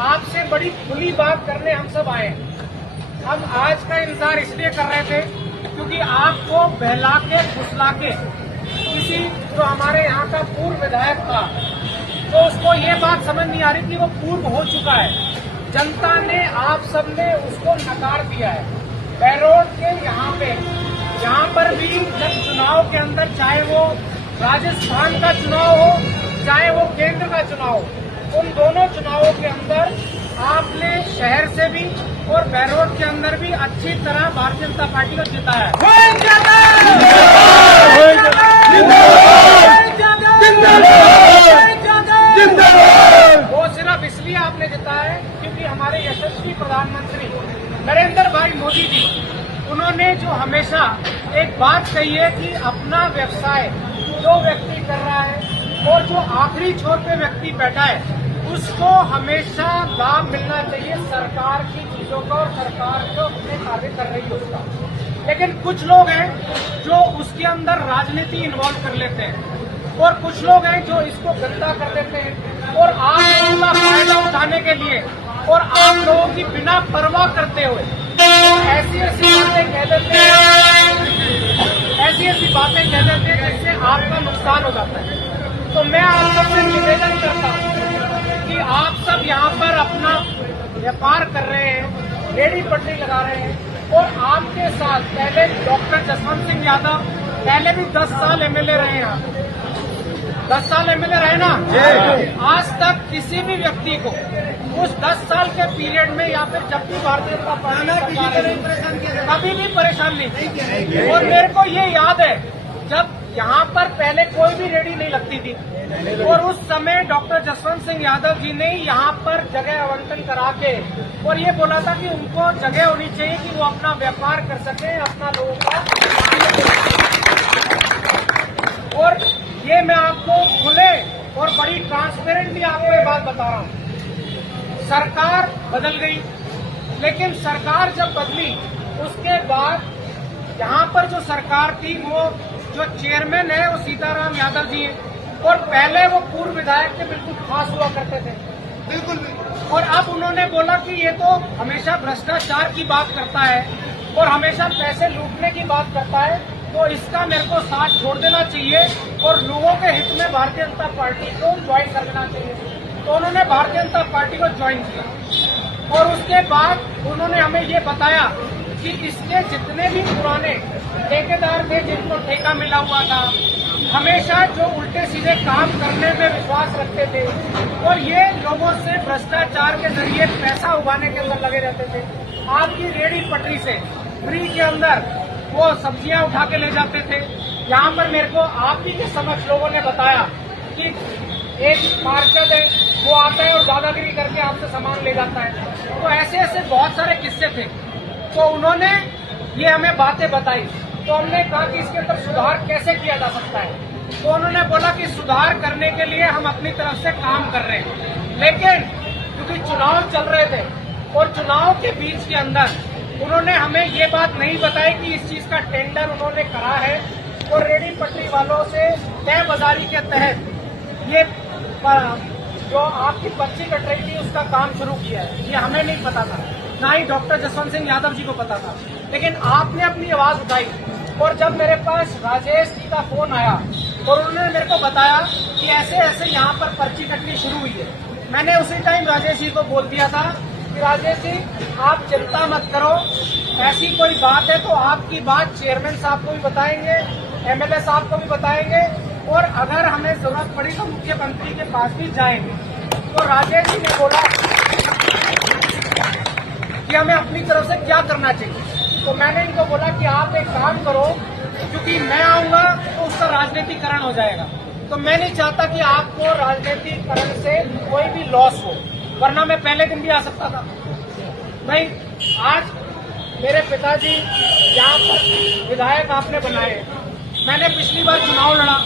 आपसे बड़ी खुली बात करने हम सब आए हैं। हम आज का इंतजार इसलिए कर रहे थे क्योंकि आपको बहला के फुसला के किसी जो हमारे यहाँ का पूर्व विधायक था तो उसको ये बात समझ नहीं आ रही थी वो पूर्व हो चुका है। जनता ने आप सबने उसको नकार दिया है। बहरोड के यहाँ पर भी जब चुनाव के अंदर चाहे वो राजस्थान का चुनाव हो चाहे वो केंद्र का चुनाव हो, उन दोनों चुनावों के अंदर आपने शहर से भी और बहरोड के अंदर भी अच्छी तरह भारतीय जनता पार्टी को जिताया है। वो सिर्फ इसलिए आपने जिताया है क्योंकि हमारे यशस्वी प्रधानमंत्री नरेंद्र भाई मोदी जी, उन्होंने जो हमेशा एक बात कही है कि अपना व्यवसाय जो व्यक्ति कर रहा है और जो आखिरी छोर पे व्यक्ति बैठा है उसको हमेशा लाभ मिलना चाहिए सरकार की चीजों का और सरकार जो अपने कार्य कर रही है उसका। लेकिन कुछ लोग हैं जो उसके अंदर राजनीति इन्वॉल्व कर लेते हैं और कुछ लोग हैं जो इसको गंदा कर देते हैं और आप लोगों का फायदा उठाने के लिए और आप लोगों की बिना परवाह करते हुए ऐसी बातें कह देते हैं जिससे आपका नुकसान हो जाता है। तो मैं आप सबसे निवेदन करता हूँ कि आप सब यहाँ पर अपना व्यापार कर रहे हैं, रेहड़ी पटरी लगा रहे हैं और आपके साथ पहले डॉक्टर जसवंत सिंह यादव पहले भी 10 साल एमएलए रहे हैं। 10 साल एमएलए रहे ना, आज तक किसी भी व्यक्ति को उस 10 साल के पीरियड में या फिर जब भी भारतीय जनता पार्टी कभी भी परेशान नहीं। और मेरे को ये याद है जब यहाँ पर पहले कोई भी रेडी नहीं लगती थी और उस समय डॉक्टर जसवंत सिंह यादव जी ने यहाँ पर जगह आवंटन करा के और ये बोला था कि उनको जगह होनी चाहिए कि वो अपना व्यापार कर सके, अपना लोगों का। और ये मैं आपको खुले और बड़ी ट्रांसपेरेंटली आपको ये बात बता रहा हूँ। सरकार बदल गई, लेकिन सरकार जब बदली उसके बाद यहाँ पर जो सरकार थी वो जो चेयरमैन है वो सीताराम यादव जी हैं और पहले वो पूर्व विधायक के बिल्कुल खास हुआ करते थे, बिल्कुल। और अब उन्होंने बोला कि ये तो हमेशा भ्रष्टाचार की बात करता है और हमेशा पैसे लूटने की बात करता है, तो इसका मेरे को साथ छोड़ देना चाहिए और लोगों के हित में भारतीय जनता पार्टी को ज्वाइन कर देना चाहिए। तो उन्होंने भारतीय जनता पार्टी को ज्वाइन किया और उसके बाद उन्होंने हमें ये बताया कि इसके जितने भी पुराने ठेकेदार थे जिनको ठेका मिला हुआ था, हमेशा जो उल्टे सीधे काम करने में विश्वास रखते थे और ये लोगों से भ्रष्टाचार के जरिए पैसा उगाने के अंदर लगे रहते थे। आपकी रेहड़ी पटरी से फ्री के अंदर वो सब्जियां उठा के ले जाते थे। यहाँ पर मेरे को आप ही के समक्ष लोगों ने बताया कि एक मार्केट है वो आता है और दादागिरी करके आपसे सामान ले जाता है। तो ऐसे ऐसे बहुत सारे किस्से थे। तो उन्होंने ये हमें बातें बताई, तो हमने कहा कि इसके अंदर सुधार कैसे किया जा सकता है। तो उन्होंने बोला कि सुधार करने के लिए हम अपनी तरफ से काम कर रहे हैं, लेकिन क्योंकि चुनाव चल रहे थे और चुनाव के बीच के अंदर उन्होंने हमें ये बात नहीं बताई कि इस चीज का टेंडर उन्होंने करा है और रेहड़ी पटरी वालों से तय बाजारी के तहत ये जो आपकी पर्ची कट रही थी उसका काम शुरू किया है। ये हमें नहीं पता था, ना ही डॉक्टर जसवंत सिंह यादव जी को पता था, लेकिन आपने अपनी आवाज उठाई। और जब मेरे पास राजेश जी का फोन आया और उन्होंने मेरे को बताया कि ऐसे ऐसे यहाँ पर पर्ची कटनी शुरू हुई है, मैंने उसी टाइम राजेश जी को बोल दिया था कि राजेश जी आप चिंता मत करो, ऐसी कोई बात है तो आपकी बात चेयरमैन साहब को भी बताएंगे, एमएलए साहब को भी बताएंगे और अगर हमें जरूरत पड़ी तो मुख्यमंत्री के पास भी जाएंगे। तो राजेश जी ने बोला कि हमें अपनी तरफ से क्या करना चाहिए। तो मैंने इनको बोला कि आप एक काम करो, क्योंकि मैं आऊंगा तो उसका राजनीतिकरण हो जाएगा, तो मैं नहीं चाहता कि आपको राजनीतिकरण से कोई भी लॉस हो, वरना मैं पहले दिन भी आ सकता था। भाई आज मेरे पिताजी यहाँ पर विधायक आपने बनाए, मैंने पिछली बार चुनाव लड़ा,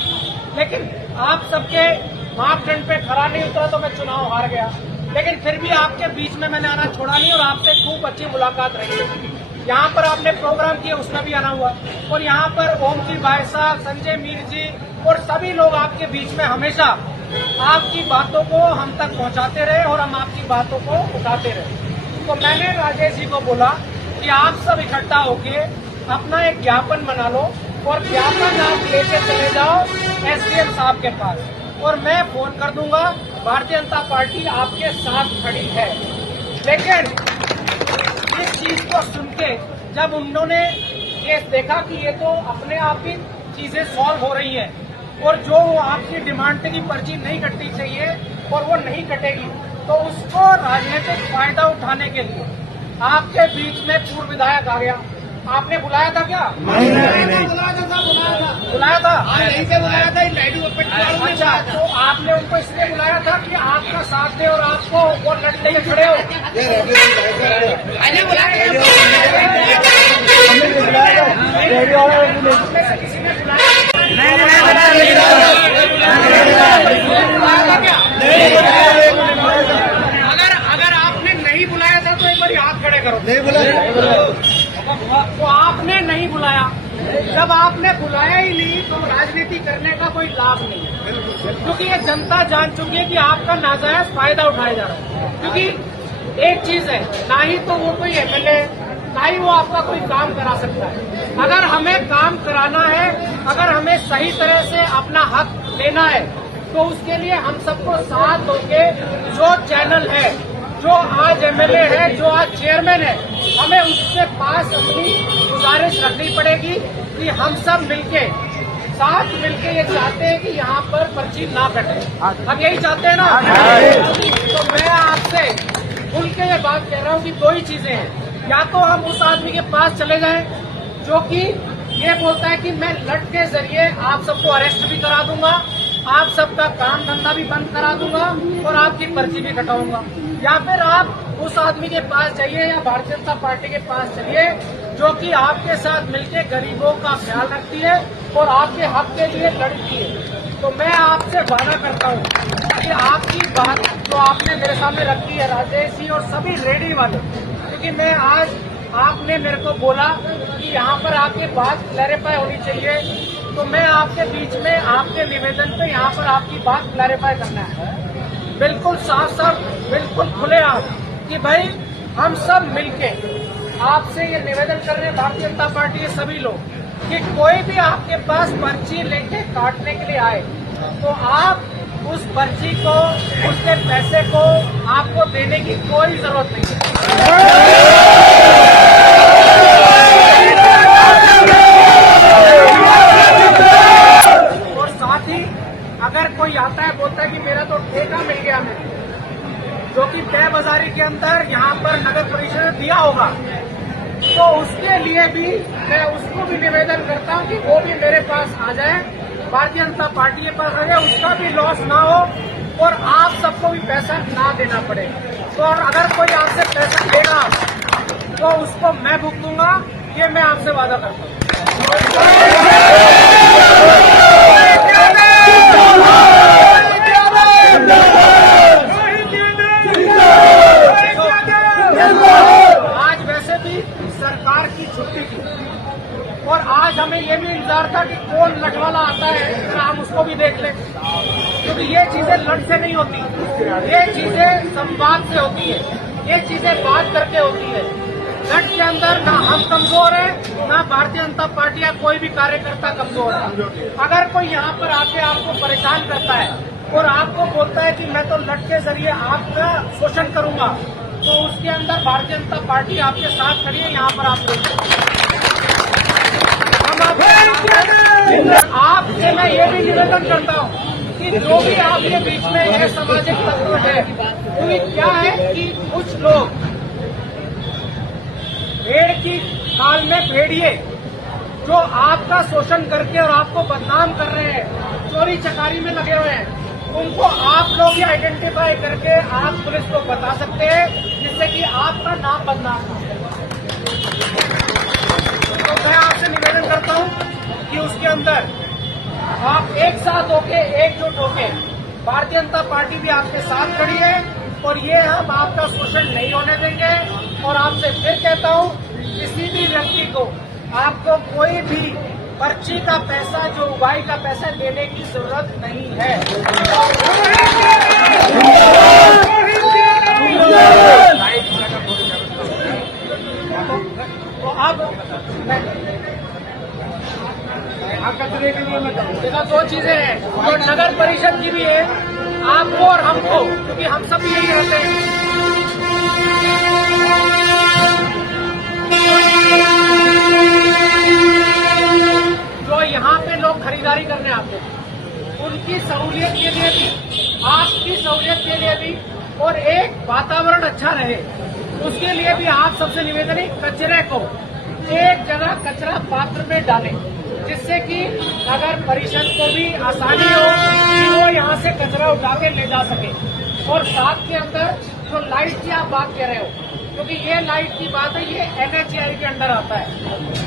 लेकिन आप सबके मापदंड पे खरा नहीं उतरा तो मैं चुनाव हार गया, लेकिन फिर भी आपके बीच में मैंने आना छोड़ा नहीं और आपसे खूब अच्छी मुलाकात रही। यहाँ पर आपने प्रोग्राम किए उसमें भी आना हुआ और यहाँ पर ओम जी भाई साहब, संजय मीर जी और सभी लोग आपके बीच में हमेशा आपकी बातों को हम तक पहुंचाते रहे और हम आपकी बातों को उठाते रहे। तो मैंने राजेश जी को बोला कि आप सब इकट्ठा होके अपना एक ज्ञापन बना लो और ज्ञापन आप लेके चले जाओ एसडीएम साहब के पास और मैं फोन कर दूंगा। भारतीय जनता पार्टी आपके साथ खड़ी है। लेकिन इस चीज को सुन के जब उन्होंने ये देखा कि ये तो अपने आप ही चीजें सॉल्व हो रही हैं और जो वो आपकी डिमांड थी कि पर्ची नहीं कटनी चाहिए और वो नहीं कटेगी, तो उसको राजनीतिक फायदा उठाने के लिए आपके बीच में पूर्व विधायक आ गया। आपने बुलाया था क्या? नहीं। बुलाया था? यहीं से बुलाया था। अच्छा, तो आपने उनको इसलिए बुलाया था कि आपका साथ दे और आपको वो लड़ने में खड़े हो। किसी ने अगर आपने नहीं बुलाया था तो एक बार हाथ खड़े करो। नहीं बुलाया तो आपने नहीं बुलाया। जब आपने बुलाया ही नहीं तो राजनीति करने का कोई लाभ नहीं है, क्योंकि ये जनता जान चुकी है कि आपका नाजायज फायदा उठाया जा रहा है। क्योंकि एक चीज है, ना ही तो वो कोई एमएलए, ना ही वो आपका कोई काम करा सकता है। अगर हमें काम कराना है, अगर हमें सही तरह से अपना हक लेना है, तो उसके लिए हम सबको साथ होके जो चैनल है, जो आज एमएलए है, जो आज चेयरमैन है, हमें उसके पास अपनी गुजारिश रखनी पड़ेगी कि हम सब मिलके साथ मिलके ये चाहते हैं कि यहाँ पर पर्ची ना कटे। हम यही चाहते हैं ना? तो मैं आपसे खुल के ये बात कह रहा हूँ कि दो ही चीजें हैं। या तो हम उस आदमी के पास चले जाएं जो कि ये बोलता है कि मैं लट के जरिए आप सबको अरेस्ट भी करा दूंगा, आप सबका काम धंधा भी बंद करा दूंगा और आपकी पर्ची भी कटाऊंगा। या फिर आप उस आदमी के पास जाइए या भारतीय जनता पार्टी के पास चलिए जो कि आपके साथ मिलकर गरीबों का ख्याल रखती है और आपके हक के लिए लड़ती है। तो मैं आपसे वादा करता हूँ कि आपकी बात जो आपने मेरे सामने रखी है राजेश जी और सभी रेडी वाले, क्योंकि मैं आज आपने मेरे को बोला कि यहाँ पर आपकी बात क्लैरिफाई होनी चाहिए, तो मैं आपके बीच में आपके निवेदन पे यहाँ पर आपकी बात क्लैरिफाई करना है। बिल्कुल साफ साफ, बिल्कुल खुले आप कि भाई हम सब मिलके आपसे ये निवेदन कर रहे हैं, भारतीय जनता पार्टी के सभी लोग, कि कोई भी आपके पास पर्ची लेके काटने के लिए आए तो आप उस पर्ची को, उसके पैसे को आपको देने की कोई जरूरत नहीं है। और साथ ही अगर कोई आता है बोलता है कि मेरा तो ठेका मिल गया मेरे, जो कि तय बाजारी के अंदर यहाँ पर नगर परिषद ने दिया होगा, तो उसके लिए भी मैं उसको भी निवेदन करता हूँ कि वो भी मेरे पास आ जाए, भारतीय जनता पार्टी के पास आ जाए, उसका भी लॉस ना हो और आप सबको भी पैसा ना देना पड़े। तो और अगर कोई आपसे पैसा लेगा तो उसको मैं भुगतूंगा, ये मैं आपसे वादा करता हूँ। आज वैसे भी सरकार की छुट्टी थी और आज हमें ये भी इंतजार था कि कौन लट वाला आता है, फिर हम उसको भी देख लें, क्योंकि ये चीजें लट से नहीं होती, ये चीजें संवाद से होती है, ये चीजें बात करके होती है। लट के अंदर ना हम कमजोर है, ना भारतीय जनता पार्टी या कोई भी कार्यकर्ता कमजोर है। अगर कोई यहाँ पर आके आपको परेशान करता है और आपको बोलता है कि मैं तो लट के जरिए आपका शोषण करूंगा, तो उसके अंदर भारतीय जनता पार्टी आपके साथ खड़ी है। यहाँ पर आप आपसे मैं ये भी निवेदन करता हूँ कि जो भी आपके बीच में ये सामाजिक तत्व है, क्योंकि क्या है कि कुछ लोग भेड़ की खाल में भेड़िए जो आपका शोषण करके और आपको बदनाम कर रहे हैं, चोरी चकारी में लगे हुए हैं, उनको आप लोग ही आइडेंटिफाई करके आप पुलिस को बता सकते हैं, जिससे कि आपका नाम बदनाम हो। तो मैं आपसे निवेदन करता हूं कि उसके अंदर आप एक साथ होके, एकजुट होके, भारतीय जनता पार्टी भी आपके साथ खड़ी है और ये हम आपका शोषण नहीं होने देंगे। और आपसे फिर कहता हूं, किसी भी व्यक्ति को आपको कोई भी पर्ची का पैसा, जो उगाई का पैसा लेने की जरूरत नहीं है। तो अब देखो, दो चीजें हैं जो नगर परिषद की भी है, आपको और हमको, क्योंकि हम सब यही रहते हैं। जो यहाँ पे लोग खरीदारी करने आते हैं, उनकी सहूलियत के लिए भी, आपकी सहूलियत के लिए भी, और एक वातावरण अच्छा रहे उसके लिए भी आप सबसे निवेदन है, कचरे को एक जगह कचरा पात्र में डालें, जिससे कि नगर परिषद को भी आसानी हो कि वो यहाँ से कचरा उठा के ले जा सके। और साथ के अंदर जो लाइट की आप बात कह रहे हो, क्योंकि ये लाइट की बात है, ये NHAI के अंडर आता है।